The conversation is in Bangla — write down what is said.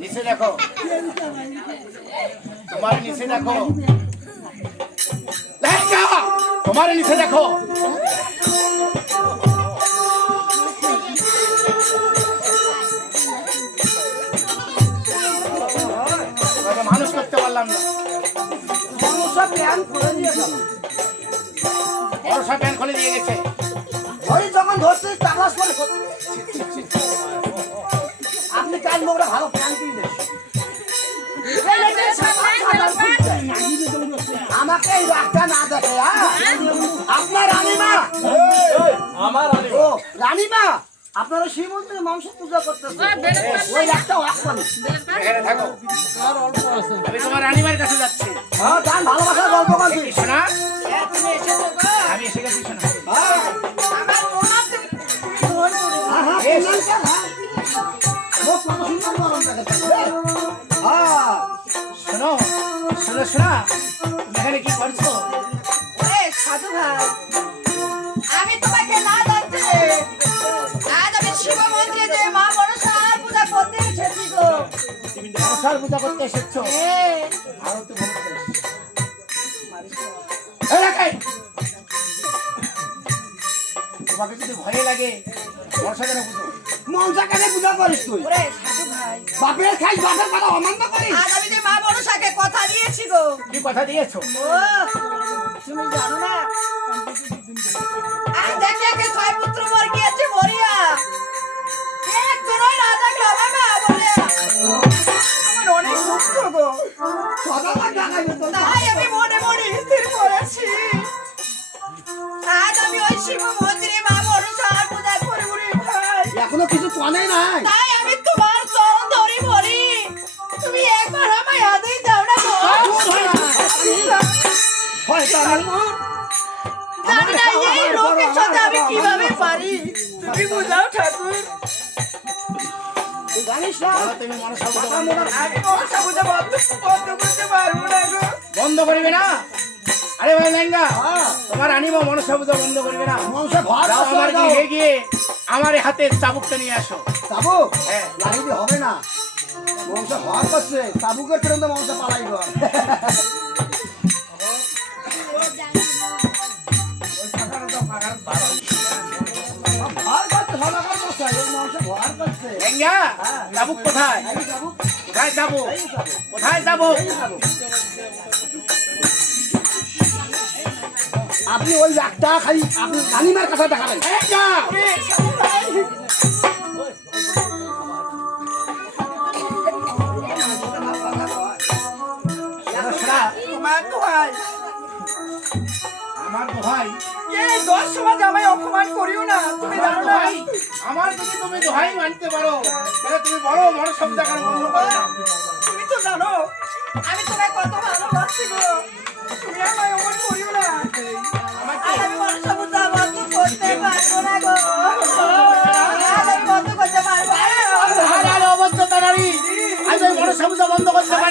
নিচে দেখো, তোমার নিচে দেখো, তোমার নিচে দেখো। মানুষ করতে পারলাম না, বর্ষা প্যান খুলে দিয়ে গেছে। যখন ধরছে আপনি কাল লোকরা ভালো প্যান কিনে আমাকে এই রাগটা না দেখে। আপনার রানীমা, আমার রানীমা আপনারা শ্রীমন্দিরে মাংস পূজা করতেছে, ওই একটা এখানে থাকো, আমি তোমার রানীমার কাছে যাচ্ছি। গান ভালোবাসার গল্প বলছি শোনা, আমি এসে গেছি। শোনা, শোনো শোনো শোনা, তুমি এখানে কি করছো? সাধু ভাই, আমি তোমাকে না জানতে আজ আমি শিব মন্দিরে মা মনসার পূজা করতে এসেছি গো। মনসার পূজা করতে এসেছো? আরো তো ভালো করে তোমাকে যদি ভয় লাগে মনসা কেন বুঝো? মনসা কেন পূজা করিস তুই? ওরে সাধু ভাই, বাপের খাই বাপের কথা অমান্য করিস? আজ আমি যে মা মনসাকে কথা দিয়েছি গো। কি কথা দিয়েছো? ও তুমি জানো না, আজ দেখে কে ছয় পুত্র মর গিয়েছে মরিয়া, একজনই না থাকলে হবে না বলে আমার অনেক দুঃখ গো। তাই আমি মনে মনে স্থির করেছি আজ আমি ওই শিব মন্দিরে মা মনসার পূজা করব রে ভাই। এখনো কিছু কনে নাই, তাই আমি তোমার চরণ ধরে বলি, তুমি একবার আমায় আদেই দাও না গো। জানি না এই রোগের সাথে আমি কিভাবে পারি, তুমি বুঝাও ঠাকুর। জানিস না তুমি মনসা পূজা আমি মনসা পূজা বন্ধ করতে পারবো না গো। বন্ধ করবে না? আরে ভাই লেঙ্গা, তোমার রানীমা মনসা পূজা বন্ধ করবে না? মনসা ঘর যাও আমার গৃহে গিয়ে আমার হাতে চাবুকটা নিয়ে আসো। চাবুক? হ্যাঁ। লাগিয়ে হবে না, বংশ হওয়ার করছে চাবুকের পর্যন্ত বংশ পালাই গো হওয়ার করছে সদাগর করছে ওই বংশ হওয়ার করছে লেঙ্গা চাবুক কোথায় এই চাবুক কোথায় চাবুক এই চাবুক কোথায় চাবুক এই চাবুক আপনি ওই একটা খাই আপনি রানিমার কথা দেখাবেন লেঙ্গা তোমার দোহাই আমার দোহাই এই দশ সমাজ আমায় অপমান করিও না তুমি আমার জানো না দোহাই আমার যদি তুমি দোহাই মানতে পারো তাহলে তুমি বলো মনসব দেখার বন্ধ করো তুমি তো জানো আমি তোমায় কত ভালোবাসি গো তুমি আমায় অপমান করিও না আর আমি মনসা পূজা বন্ধ করতে পারবো না গো আর আমি বন্ধ করতে পারবো না আরে অবদ্ধতা নারী আজ ওই মনসা পূজা বন্ধ করতে পারি